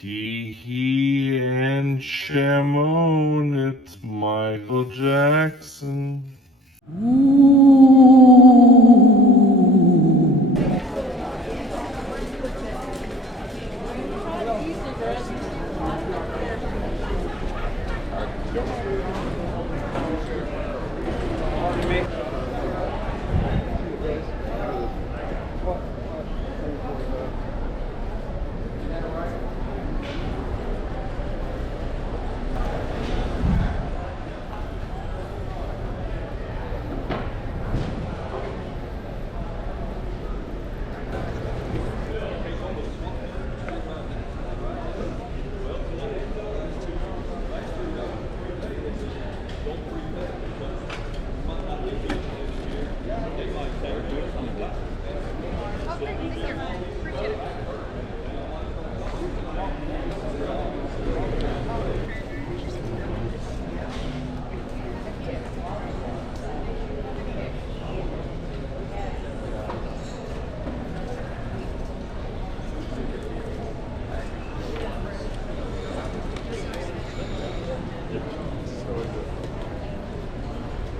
Tee hee and Shamon, it's Michael Jackson.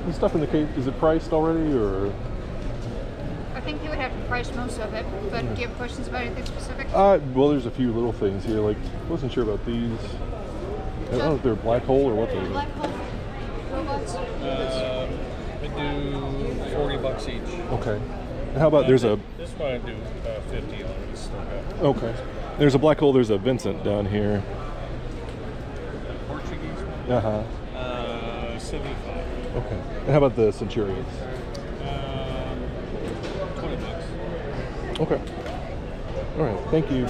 The stuff in the case, is it priced already, or? I think you would have to price most of it, but do you have questions about anything specific? Well, there's a few little things here. Like, wasn't sure about these. I don't know if they're black hole or what those are. Black hole robots? We do $40 each. Okay. And how about there's a? This one I do 50 on this. Okay. There's a black hole. There's a Vincent down here. Portuguese one? Uh huh. 75. Okay. And how about the Centurions? $20. Okay. All right. Thank you.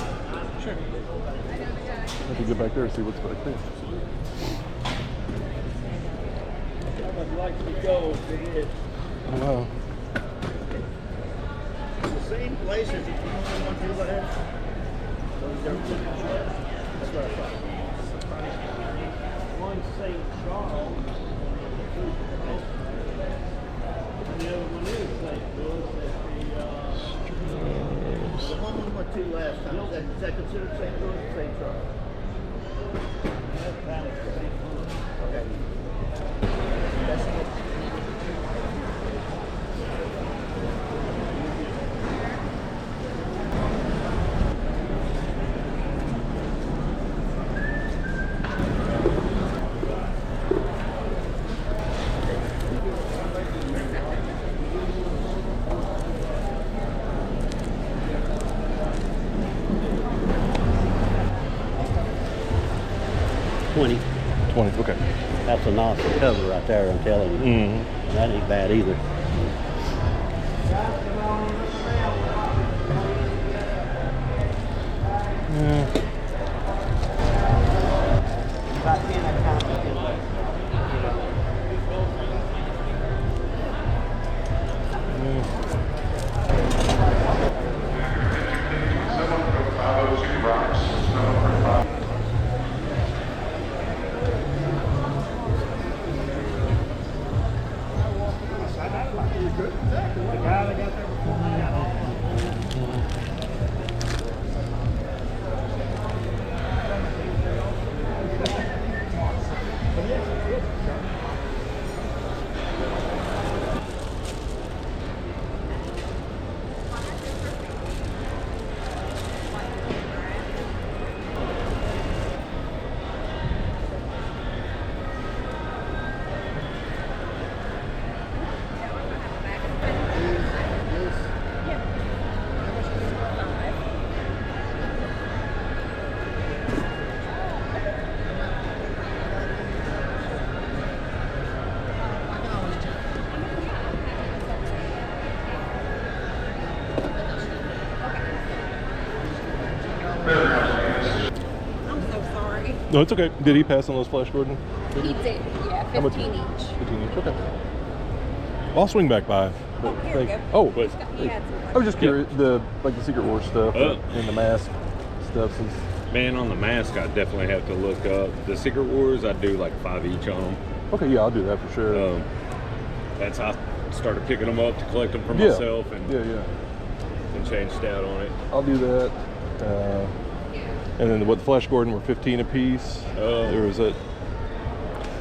Sure. I can get back there and see what's back there. I would like to go if it is. Oh, wow. The same place as the one you had? That's what I thought. One St. Charles. And the other one is St. Louis. The one we went to last time, is that considered St. Louis or St. Charles? That's kind of St. Louis. Okay. That's it. Okay. That's a nice cover right there, I'm telling you. Mm-hmm. That ain't bad either. Yeah. I'm so sorry. No, it's okay. Did he pass on those Flash Gordon? He did, yeah, How much? 15 each. 15 each, okay. I'll swing back by. Oh, here we go. Oh, He's got- he had some I was just curious, the Secret Wars stuff and the mask stuff. Since Man, on the mask, I definitely have to look up. The Secret Wars, I do like 5 each on them. okay, yeah, I'll do that for sure. That's how I started picking them up to collect them for Yeah. myself and Yeah, and changed out on it. I'll do that. And then what, the Flash Gordon were 15 a piece. There was a.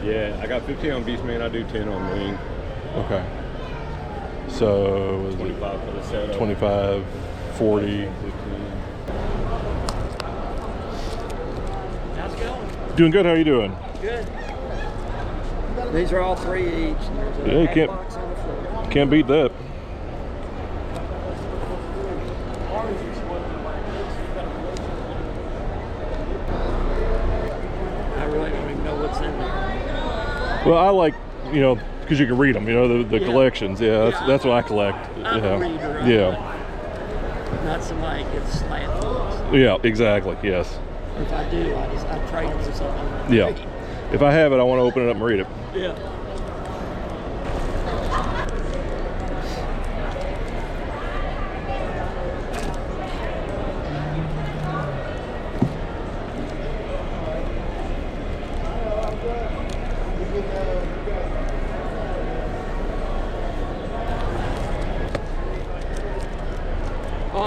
Yeah, I got 15 on Beastman. I do 10 on Wing. Okay. So was 25 for the setup. 25, 40. 15. How's it going? Doing good. How are you doing? Good. These are all 3 each. And there's a Yeah, you hat can't- box on the floor. Can't beat that. I really don't even know what's in there. Well, I like, you know, because you can read them. You know, the Yeah. collections. Yeah, that's what I collect. I'm a reader. Yeah. Not somebody that gets slant books. Yeah. Exactly. Yes. If I do, I trade them for something. Yeah. If I have it, I want to open it up and read it. Yeah.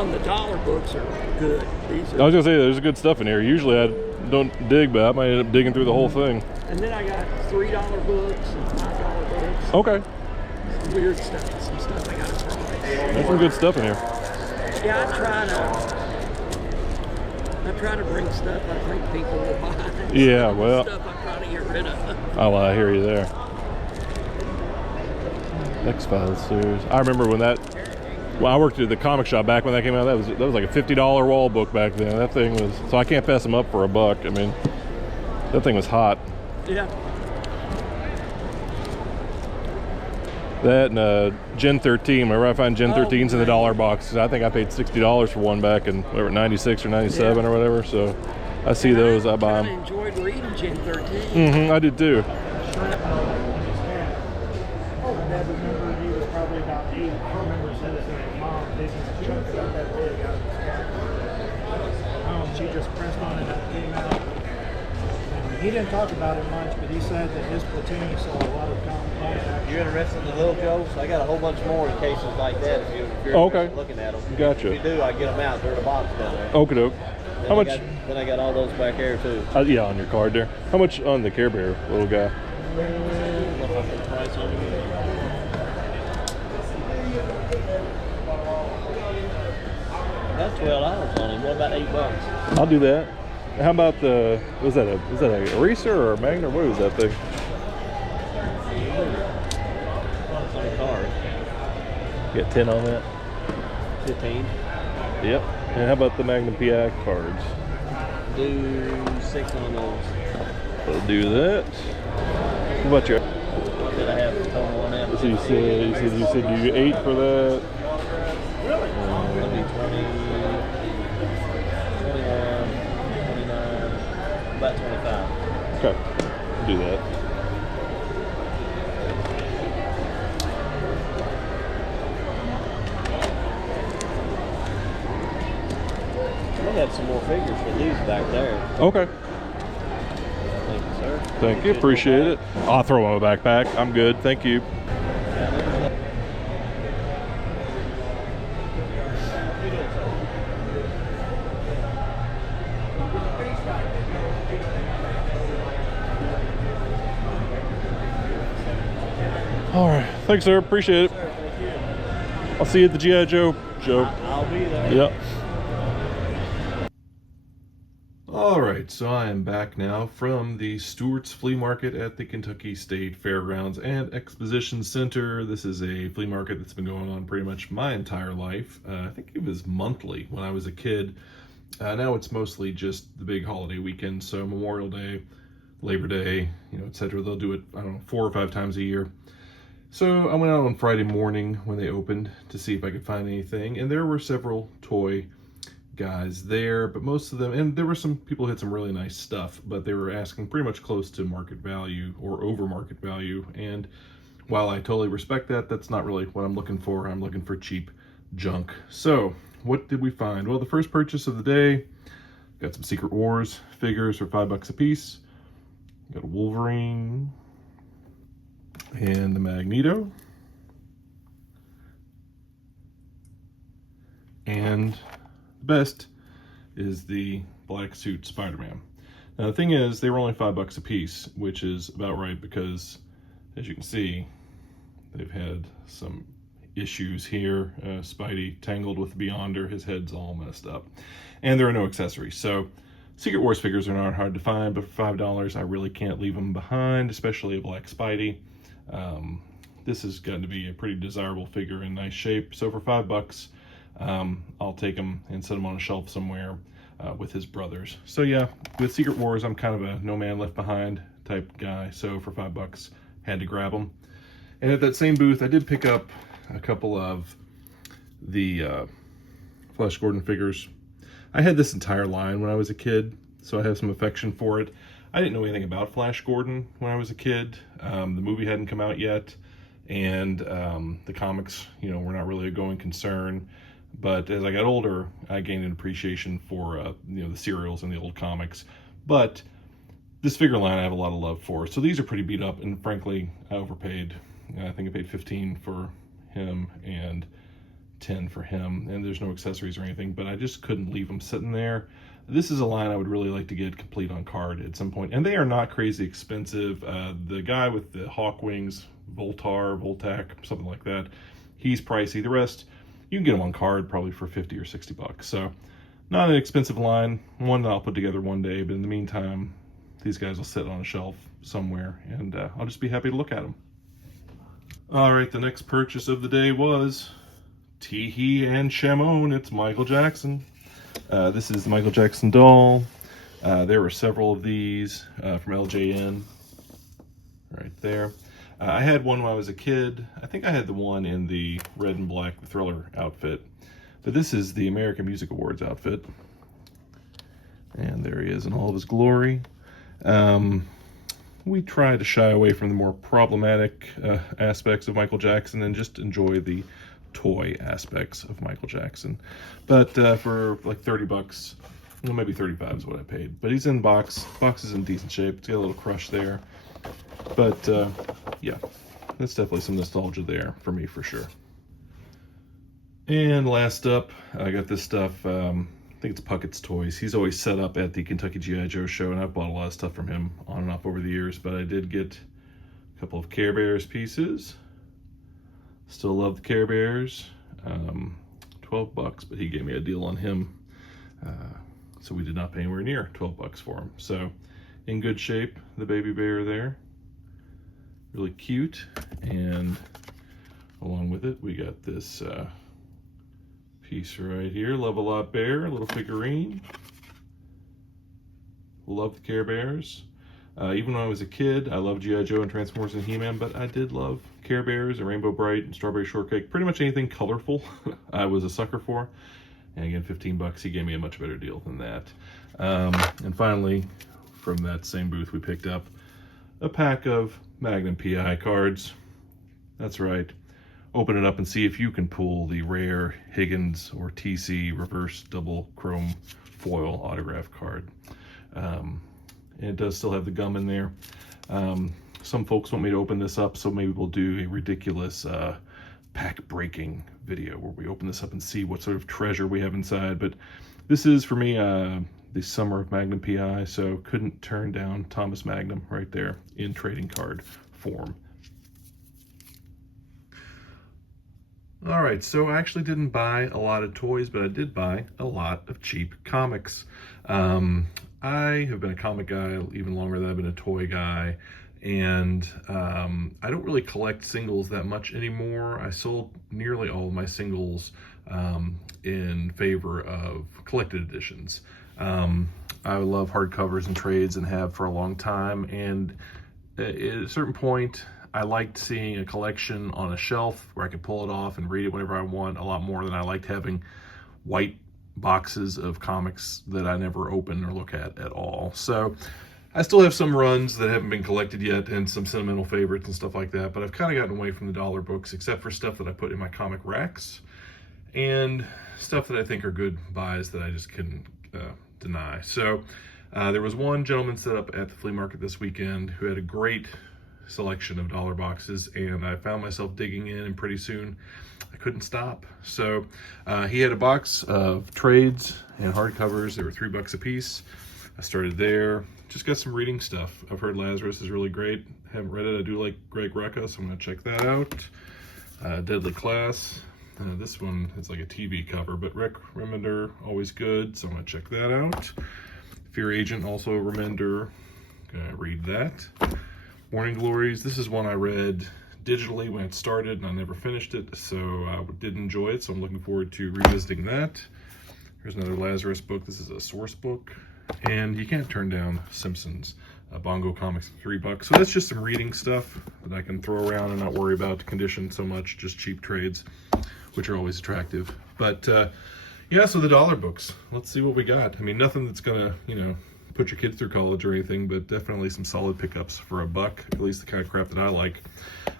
The dollar books are good. These I are, was gonna say there's good stuff in here. Usually I don't dig, but I might end up digging through the whole thing. and then I got $3 books and $5 books. Okay. Some weird stuff. Some stuff I gotta try. There's some good stuff in here. Yeah, I try to bring stuff I think people will buy. Yeah, Some well. stuff I'm trying to get rid of. Oh, well, I hear you there. X-Files series. I remember when that. Well, I worked at the comic shop back when that came out. That was like a $50 wall book back then. That thing was. So I can't pass them up for $1. I mean, that thing was hot. Yeah. That and Gen 13. Whenever I find Gen 13s in the dollar box, I think I paid $60 for one back in whatever, 96 or 97 or whatever. So I see those, I buy I them. enjoyed reading Gen 13. I did too. Dad remembered he was probably about 8. I remember said his mom taking a chunk about that big out of his cat. She just pressed on it and it came out. And he didn't talk about it much, but he said that his platoon saw a lot of comic action. You interested in the little Joes? I got a whole bunch more in cases like that if you're Okay. looking at them. Gotcha. If you do, I get them out. They're in a box down there. Okie doke. Then How I much? then I got all those back here too. Yeah, on your card there. How much on the Care Bear, little guy? What about the price on it? That's $12 on him. What about $8? I'll do that. How about the? Was that a eraser or a magnet? What was that thing? On the card. You got 10 on that. 15. Yep. And how about the Magnum PI cards? Do 6 on those. I'll do that. How about your? What did I have total on that? So you said you 8 for that. That'd be 20, 21, 29, about 25. Okay. I'll do that. We have some more figures for these back there. Okay. Thank you, sir. Thank you. Appreciate it. I'll throw them in my backpack. I'm good. Thank you. All right. Thanks, sir. Appreciate it. I'll see you at the G.I. Joe show. I'll be there. Yep. Alright, so I am back now from the Stewart's Flea Market at the Kentucky State Fairgrounds and Exposition Center. This is a flea market that's been going on pretty much my entire life. I think it was monthly when I was a kid. Now it's mostly just the big holiday weekend, so Memorial Day, Labor Day, etc. They'll do it, I don't know, 4 or 5 times a year. So I went out on Friday morning when they opened to see if I could find anything, and there were several toy guys there, but most of them, and there were some people who had some really nice stuff, but they were asking pretty much close to market value or over market value. And while I totally respect that, that's not really what I'm looking for. I'm looking for cheap junk. So what did we find? Well, the first purchase of the day, got some Secret Wars figures for $5 a piece. Got a Wolverine and the Magneto and best is the black suit Spider-Man. Now the thing is, they were only $5 a piece, which is about right because, as you can see, they've had some issues here. Spidey tangled with Beyonder, his head's all messed up. And there are no accessories. So Secret Wars figures are not hard to find, but for $5, I really can't leave them behind, especially a black Spidey. This has gotten to be a pretty desirable figure in nice shape. So for $5, I'll take him and set him on a shelf somewhere with his brothers. So yeah, with Secret Wars, I'm kind of a no man left behind type guy. So for $5, had to grab them. And at that same booth, I did pick up a couple of the Flash Gordon figures. I had this entire line when I was a kid, so I have some affection for it. I didn't know anything about Flash Gordon when I was a kid. The movie hadn't come out yet, and the comics, were not really a going concern. But as I got older, I gained an appreciation for, the serials and the old comics. But this figure line I have a lot of love for. So these are pretty beat up, and frankly, I overpaid. I think I paid $15 for him and $10 for him, and there's no accessories or anything, but I just couldn't leave them sitting there. This is a line I would really like to get complete on card at some point, and they are not crazy expensive. The guy with the hawk wings, Voltac, something like that, he's pricey. The rest, you can get them on card probably for $50 or $60. So not an expensive line, one that I'll put together one day, but in the meantime, these guys will sit on a shelf somewhere, and I'll just be happy to look at them. All right, the next purchase of the day was Teehee and Shamon. It's Michael Jackson. This is the Michael Jackson doll. There were several of these from LJN right there. I had one when I was a kid. I think I had the one in the red and black Thriller outfit. But this is the American Music Awards outfit. And there he is in all of his glory. We try to shy away from the more problematic aspects of Michael Jackson and just enjoy the toy aspects of Michael Jackson. But for like $30, well, maybe 35 is what I paid. But he's in box. Box is in decent shape. It's got a little crush there. But yeah, that's definitely some nostalgia there for me for sure. And last up, I got this stuff. I think it's Puckett's Toys. He's always set up at the Kentucky G.I. Joe show, and I've bought a lot of stuff from him on and off over the years, but I did get a couple of Care Bears pieces. Still love the Care Bears. $12, but he gave me a deal on him. So we did not pay anywhere near $12 for him. So in good shape, the baby bear there. Really cute. And along with it, we got this piece right here. Love a Lot Bear, a little figurine. Love the Care Bears. Even when I was a kid, I loved G.I. Joe and Transformers and He-Man, but I did love Care Bears and Rainbow Bright and Strawberry Shortcake. Pretty much anything colorful I was a sucker for. And again, $15, he gave me a much better deal than that. And finally, from that same booth, we picked up a pack of Magnum PI cards. That's right. Open it up and see if you can pull the rare Higgins or TC reverse double chrome foil autograph card. And it does still have the gum in there. Some folks want me to open this up, so maybe we'll do a ridiculous pack breaking video where we open this up and see what sort of treasure we have inside. But this is, for me, the summer of Magnum PI, so couldn't turn down Thomas Magnum right there in trading card form. All right, so I actually didn't buy a lot of toys, but I did buy a lot of cheap comics. I have been a comic guy even longer than I've been a toy guy, and I don't really collect singles that much anymore. I sold nearly all of my singles in favor of collected editions. I love hardcovers and trades and have for a long time, and at a certain point, I liked seeing a collection on a shelf where I could pull it off and read it whenever I want a lot more than I liked having white boxes of comics that I never open or look at all. So I still have some runs that haven't been collected yet and some sentimental favorites and stuff like that, but I've kind of gotten away from the dollar books except for stuff that I put in my comic racks and stuff that I think are good buys that I just couldn't deny. So there was one gentleman set up at the flea market this weekend who had a great selection of dollar boxes, and I found myself digging in, and pretty soon I couldn't stop. So he had a box of trades and hardcovers. They were $3 a piece. I started there. Just got some reading stuff. I've heard Lazarus is really great. Haven't read it. I do like Greg Rucka, so I'm gonna check that out. Deadly Class. This one is like a TV cover, but Rick Remender, always good, so I'm gonna check that out. Fear Agent, also Remender. Gonna read that. Morning Glories. This is one I read digitally when it started, and I never finished it, so I did enjoy it, so I'm looking forward to revisiting that. Here's another Lazarus book. This is a source book, and you can't turn down Simpsons. Bongo Comics, $3. So that's just some reading stuff that I can throw around and not worry about condition so much, just cheap trades, which are always attractive. But yeah, so the dollar books, let's see what we got. I mean, nothing that's gonna, you know, put your kids through college or anything, but definitely some solid pickups for $1, at least the kind of crap that I like.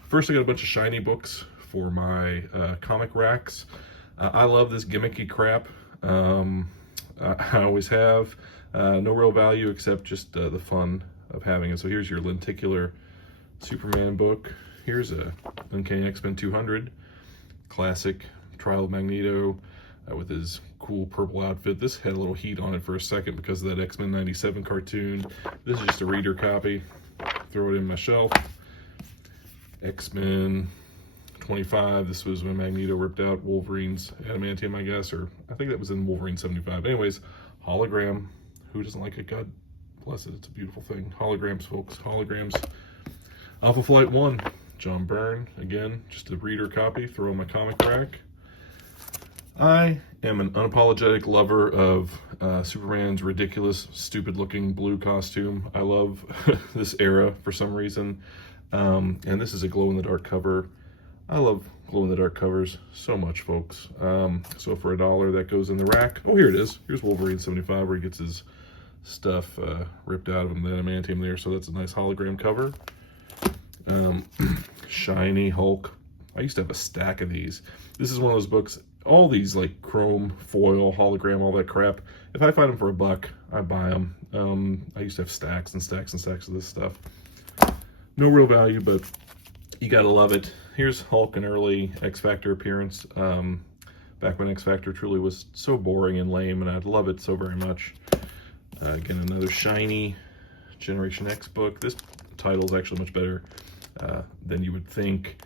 First, I got a bunch of shiny books for my comic racks. I love this gimmicky crap. I always have. No real value except just the fun of having it. So here's your lenticular Superman book. Here's a Uncanny X-Men 200, classic Trial of Magneto with his cool purple outfit. This had a little heat on it for a second because of that X-Men 97 cartoon. This is just a reader copy. Throw it in my shelf. X-Men 25. This was when Magneto ripped out Wolverine's adamantium, I guess, or I think that was in Wolverine 75. Anyways, hologram. Who doesn't like it? God bless it. It's a beautiful thing. Holograms, folks. Holograms. Alpha Flight 1. John Byrne. Again, just a reader copy. Throw in my comic rack. I am an unapologetic lover of Superman's ridiculous, stupid-looking blue costume. I love this era for some reason. And this is a glow-in-the-dark cover. I love glow-in-the-dark covers so much, folks. So for $1, that goes in the rack. Oh, here it is. Here's Wolverine 75, where he gets his stuff ripped out of him, the adamantium there. So that's a nice hologram cover. Shiny Hulk. I used to have a stack of these. This is one of those books, all these like chrome, foil, hologram, all that crap. If I find them for $1, I buy them. I used to have stacks and stacks and stacks of this stuff. No real value, but you gotta love it. Here's Hulk, an early X Factor appearance. Back when X Factor truly was so boring and lame, and I'd love it so very much. Again, another shiny Generation X book. This title is actually much better than you would think,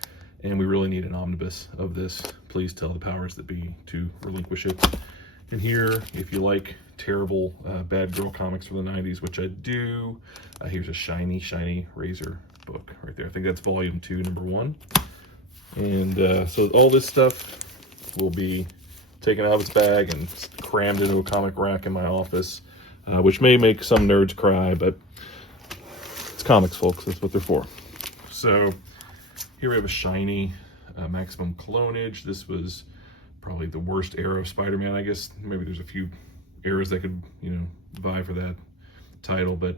and we really need an omnibus of this. Please tell the powers that be to relinquish it. And here, if you like terrible bad girl comics from the 90s, which I do, here's a shiny, shiny Razor book right there. I think that's volume 2, number 1. And so all this stuff will be taken out of its bag and crammed into a comic rack in my office, which may make some nerds cry, but it's comics, folks. That's what they're for. So here we have a shiny Maximum Clonage. This was probably the worst era of Spider-Man, I guess. Maybe there's a few eras that could, you know, vie for that title, but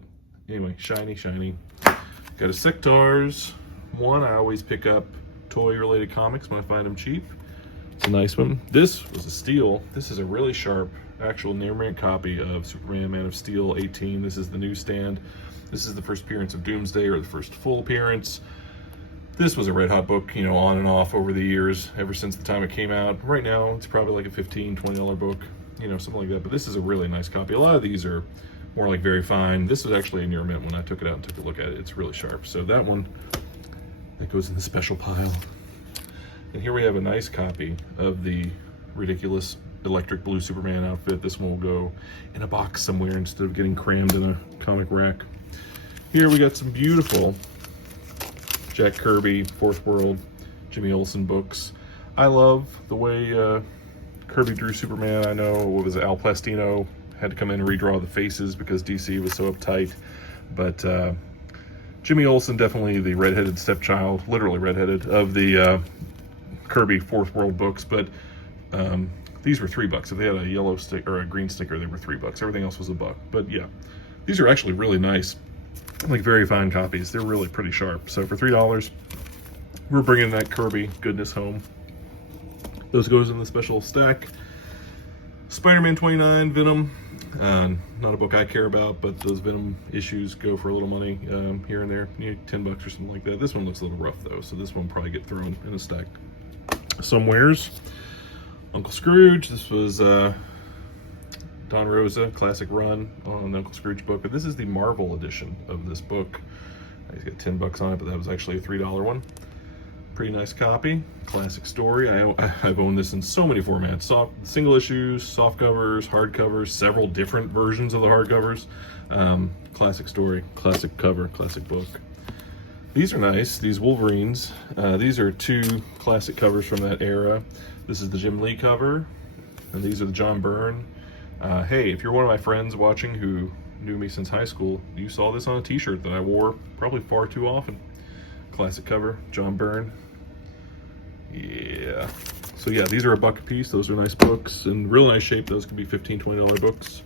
anyway, shiny, shiny. Got a Sectars one. I always pick up toy-related comics when I find them cheap. It's a nice one. This was a steal. This is a really sharp, actual near-mint copy of Superman Man of Steel 18. This is the newsstand. This is the first appearance of Doomsday, or the first full appearance. This was a red-hot book, you know, on and off over the years, ever since the time it came out. Right now, it's probably like a $15, $20 book, you know, something like that. But this is a really nice copy. A lot of these are more like very fine. This was actually a near mint when I took it out and took a look at it. It's really sharp. So that one, that goes in the special pile. And here we have a nice copy of the ridiculous electric blue Superman outfit. This one will go in a box somewhere instead of getting crammed in a comic rack. Here we got some beautiful Jack Kirby, Fourth World, Jimmy Olsen books. I love the way Kirby drew Superman. I know, what was it, Al Plastino had to come in and redraw the faces because DC was so uptight. But Jimmy Olsen, definitely the redheaded stepchild, literally redheaded, of the Kirby Fourth World books. But these were $3. If they had a yellow stick or a green sticker, they were $3. Everything else was $1. But yeah, these are actually really nice, like very fine copies. They're really pretty sharp. So for $3, we're bringing that Kirby goodness home. Those goes in the special stack. Spider-Man 29, Venom. Not a book I care about, but those Venom issues go for a little money here and there, you know, $10 or something like that. This one looks a little rough though, so this one will probably get thrown in a stack somewheres. Uncle Scrooge, this was Don Rosa, classic run on the Uncle Scrooge book, but this is the Marvel edition of this book. He's got $10 on it, but that was actually a $3 one. Pretty nice copy, classic story. I've owned this in so many formats: single issues, soft covers, hard covers, several different versions of the hard covers. Classic story, classic cover, classic book. These are nice, these Wolverines. These are two classic covers from that era. This is the Jim Lee cover, and these are the John Byrne. Hey, if you're one of my friends watching who knew me since high school, you saw this on a t-shirt that I wore probably far too often. Classic cover, John Byrne. Yeah. So yeah, these are $1 a piece. Those are nice books in real nice shape. Those could be $15, $20 books.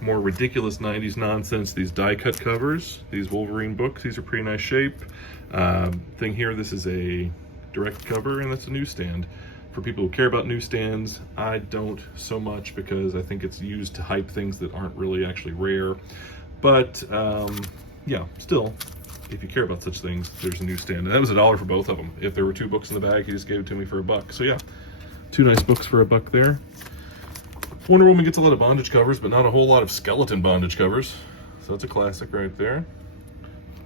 More ridiculous 90s nonsense, these die cut covers, these Wolverine books. These are pretty nice shape. Thing here, this is a direct cover, and that's a newsstand. For people who care about newsstands, I don't so much, because I think it's used to hype things that aren't really actually rare. But yeah, still, if you care about such things, there's a newsstand. And that was $1 for both of them. If there were 2 books in the bag, he just gave it to me for $1. So yeah, 2 nice books for $1 there. Wonder Woman gets a lot of bondage covers, but not a whole lot of skeleton bondage covers. So that's a classic right there.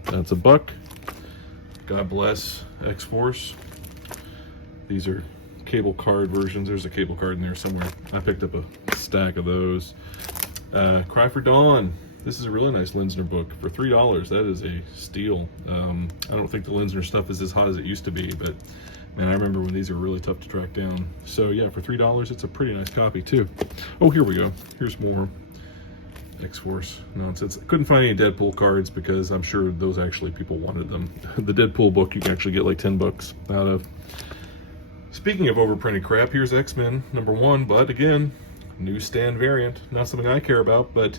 That's $1. God bless X-Force. These are cable card versions. There's a cable card in there somewhere. I picked up a stack of those. Cry for Dawn. This is a really nice Linsner book for $3. That is a steal. I don't think the Linsner stuff is as hot as it used to be, but man, I remember when these were really tough to track down. So yeah, for $3, it's a pretty nice copy too. Oh, here we go. Here's more X-Force nonsense. I couldn't find any Deadpool cards because I'm sure those actually people wanted them. The Deadpool book you can actually get like $10 out of. Speaking of overprinted crap, here's X-Men #1, but again, newsstand variant. Not something I care about, but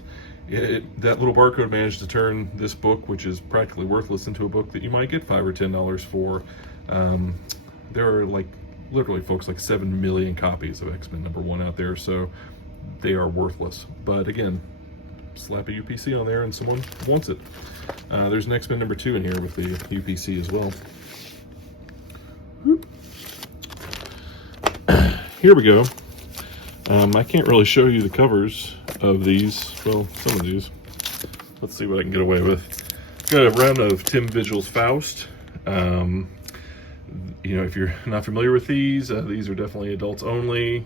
that little barcode managed to turn this book, which is practically worthless, into a book that you might get $5 or $10 for. There are like literally, folks, like 7 million copies of X-Men #1 out there, so they are worthless. But again, slap a UPC on there and someone wants it. There's an X-Men #2 in here with the UPC as well. Whoop. Here we go. I can't really show you the covers of these. Well, some of these. Let's see what I can get away with. Got a run of Tim Vigil's Faust. You know, if you're not familiar with these are definitely adults only.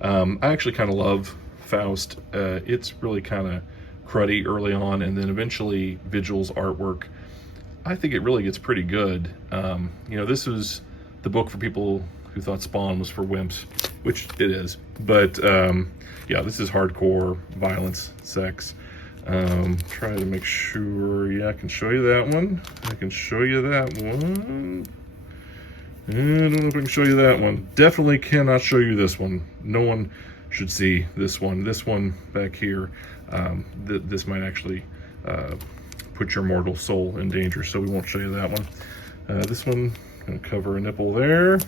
I actually kind of love Faust. It's really kind of cruddy early on, and then eventually Vigil's artwork, I think it really gets pretty good. You know, this was the book for people who thought Spawn was for wimps, which it is. But yeah, this is hardcore violence, sex. Try to make sure, yeah, I can show you that one. I can show you that one. I don't know if I can show you that one. Definitely cannot show you this one. No one should see this one. This one back here, this might actually put your mortal soul in danger, so we won't show you that one. This one, gonna cover a nipple there.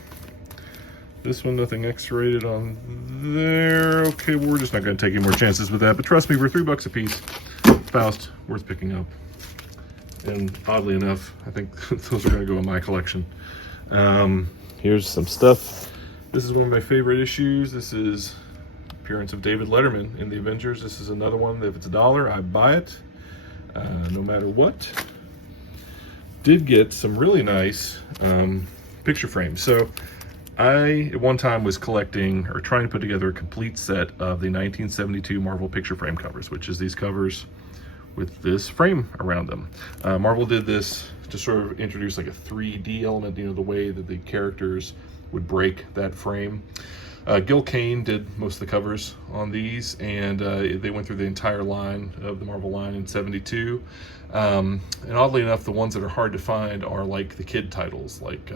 This one, nothing X-rated on there. Okay, well, we're just not gonna take any more chances with that, but trust me, for $3 a piece, Faust, worth picking up. And oddly enough, I think those are gonna go in my collection. Here's some stuff. This is one of my favorite issues. This is appearance of David Letterman in the Avengers. This is another one that if it's $1, I buy it, no matter what. Did get some really nice picture frames. So I, at one time, was collecting or trying to put together a complete set of the 1972 Marvel picture frame covers, which is these covers with this frame around them. Marvel did this to sort of introduce like a 3D element, you know, the way that the characters would break that frame. Gil Kane did most of the covers on these, and they went through the entire line of the Marvel line in '72. And oddly enough, the ones that are hard to find are like the kid titles, like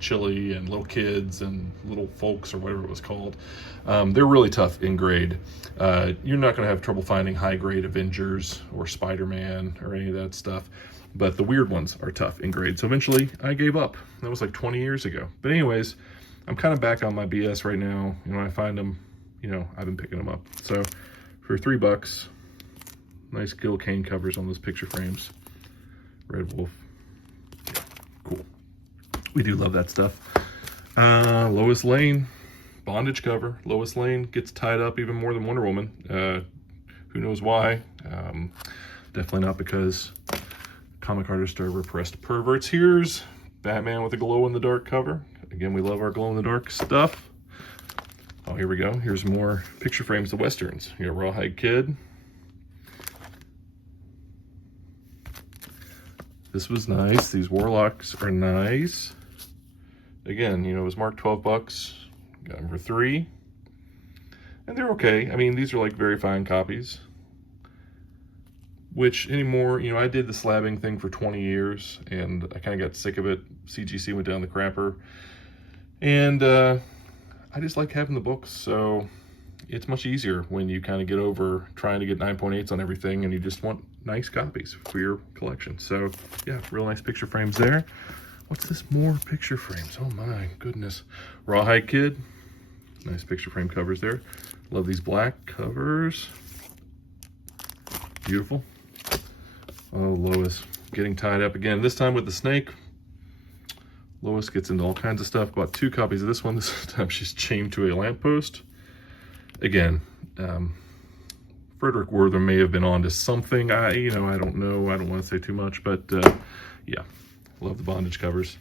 Chili and Little Kids and Little Folks or whatever it was called. They're really tough in grade. You're not going to have trouble finding high grade Avengers or Spider-Man or any of that stuff, but the weird ones are tough in grade. So eventually I gave up. That was like 20 years ago. But anyways, I'm kind of back on my BS right now. You know, I find them, you know, I've been picking them up. So for $3, nice Gil Kane covers on those picture frames. Red Wolf, yeah, cool. We do love that stuff. Lois Lane, bondage cover. Lois Lane gets tied up even more than Wonder Woman. Who knows why? Definitely not because comic artists are repressed perverts. Here's Batman with a glow-in-the-dark cover. Again, we love our glow-in-the-dark stuff. Oh, here we go. Here's more picture frames of Westerns. You got Rawhide Kid. This was nice. These Warlocks are nice. Again, you know, it was marked $12. Got them for $3. And they're okay. I mean, these are like very fine copies. Which anymore, you know, I did the slabbing thing for 20 years and I kind of got sick of it. CGC went down the crapper. And I just like having the books, so it's much easier when you kind of get over trying to get 9.8s on everything and you just want nice copies for your collection. So yeah, real nice picture frames there. What's this? More picture frames. Oh my goodness. Rawhide Kid. Nice picture frame covers there. Love these black covers. Beautiful. Oh, Lois getting tied up again, this time with the snake. Lois gets into all kinds of stuff. Bought 2 copies of this one. This time she's chained to a lamppost. Again, Frederick Werther may have been onto something. I don't know. I don't want to say too much, but yeah, love the bondage covers.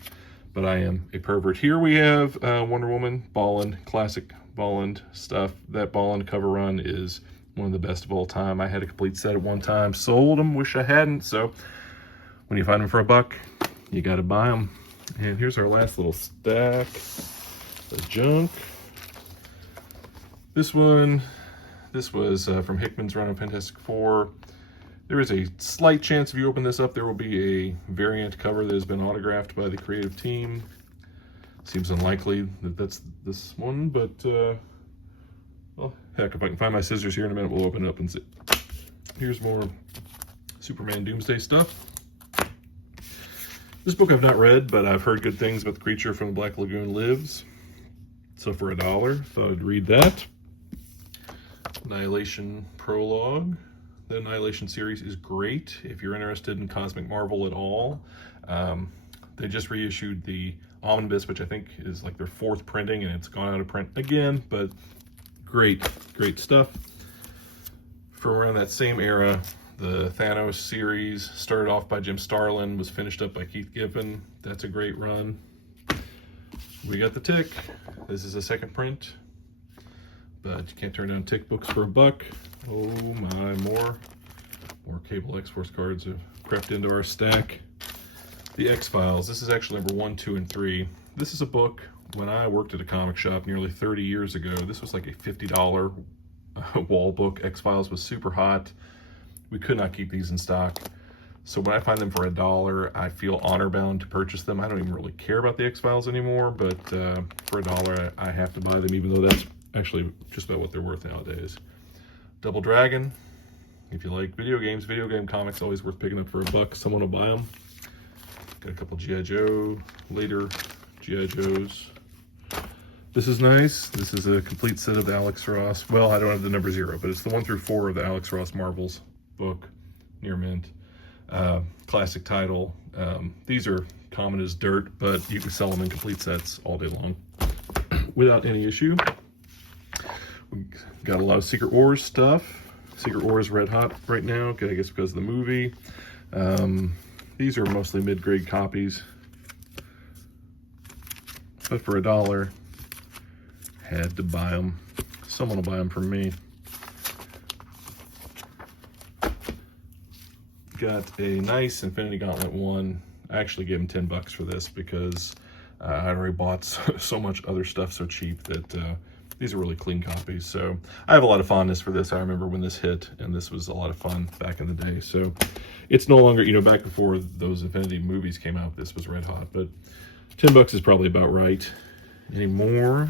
But I am a pervert. Here we have Wonder Woman, Bolland, classic Bolland stuff. That Bolland cover run is one of the best of all time. I had a complete set at one time, sold them, wish I hadn't. So when you find them for $1, you got to buy them. And here's our last little stack of junk. This one, this was from Hickman's run of Fantastic Four. There is a slight chance if you open this up, there will be a variant cover that has been autographed by the creative team. Seems unlikely that that's this one, but well, heck, if I can find my scissors here in a minute, we'll open it up and see. Here's more Superman Doomsday stuff. This book I've not read, but I've heard good things about the creature from the Black Lagoon lives. So for $1, thought I'd read that. Annihilation Prologue. The Annihilation series is great if you're interested in Cosmic Marvel at all. They just reissued the Omnibus, which I think is like their 4th printing, and it's gone out of print again, but great stuff. From around that same era, the Thanos series started off by Jim Starlin, was finished up by Keith Giffen. That's a great run. We got the Tick. This is a 2nd print, but you can't turn down Tick books for $1. Oh my, more Cable X-Force cards have crept into our stack. The X-Files. This is actually number 1, 2, and 3. This is a book, when I worked at a comic shop nearly 30 years ago, this was like a $50 wall book. X-Files was super hot. We could not keep these in stock. So when I find them for $1, I feel honor bound to purchase them. I don't even really care about the X-Files anymore, but for $1, I have to buy them, even though that's actually just about what they're worth nowadays. Double Dragon. If you like video games, video game comics, always worth picking up for $1. Someone will buy them. Got a couple G.I. Joe, later G.I. Joes. This is nice. This is a complete set of Alex Ross. Well, I don't have the number 0, but it's the 1 through 4 of the Alex Ross Marvels book, near mint. Classic title. These are common as dirt, but you can sell them in complete sets all day long without any issue. We got a lot of Secret Wars stuff. Secret Wars red hot right now, okay, I guess because of the movie. These are mostly mid-grade copies, but for $1, had to buy them. Someone will buy them from me. Got a nice Infinity Gauntlet 1. I actually gave him $10 for this because I already bought so much other stuff so cheap that these are really clean copies. So I have a lot of fondness for this. I remember when this hit, and this was a lot of fun back in the day. So it's no longer, you know, back before those Infinity movies came out, this was red hot, but $10 is probably about right. Any more?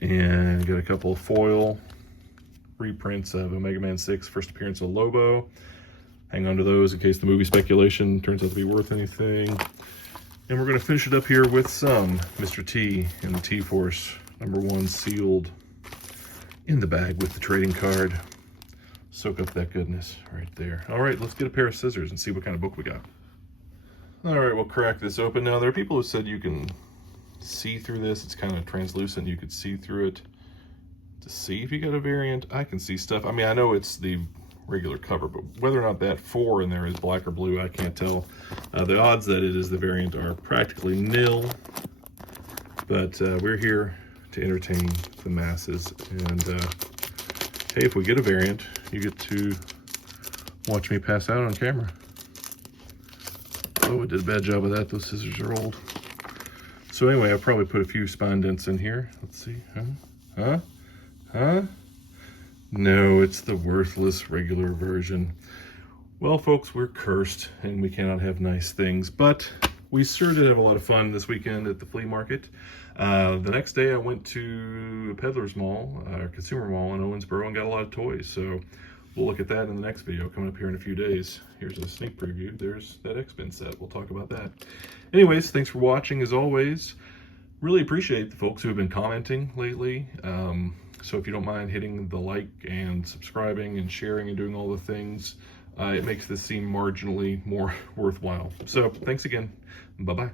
And got a couple of foil reprints of Omega Man 6, first appearance of Lobo. Hang on to those in case the movie speculation turns out to be worth anything. And we're going to finish it up here with some Mr. T and the T-Force #1 sealed. in the bag with the trading card. Soak up that goodness right there. All right, let's get a pair of scissors and see what kind of book we got. All right, we'll crack this open. Now, there are people who said you can see through this. It's kind of translucent. You could see through it to see if you got a variant. I can see stuff. I mean, I know it's the regular cover, but whether or not that 4 in there is black or blue, I can't tell. The odds that it is the variant are practically nil, but we're here to entertain the masses. And hey, if we get a variant, you get to watch me pass out on camera. Oh, it did a bad job of that. Those scissors are old. So anyway, I'll probably put a few spine dents in here. Let's see. Huh? No, it's the worthless regular version. Well, folks, we're cursed and we cannot have nice things, but we sure did have a lot of fun this weekend at the flea market. The next day I went to Peddler's Mall, Consumer Mall in Owensboro, and got a lot of toys. So we'll look at that in the next video coming up here in a few days. Here's a sneak preview. There's that X-Men set. We'll talk about that. Anyways, thanks for watching as always. Really appreciate the folks who have been commenting lately. So if you don't mind hitting the like and subscribing and sharing and doing all the things, it makes this seem marginally more worthwhile. So thanks again. Bye-bye.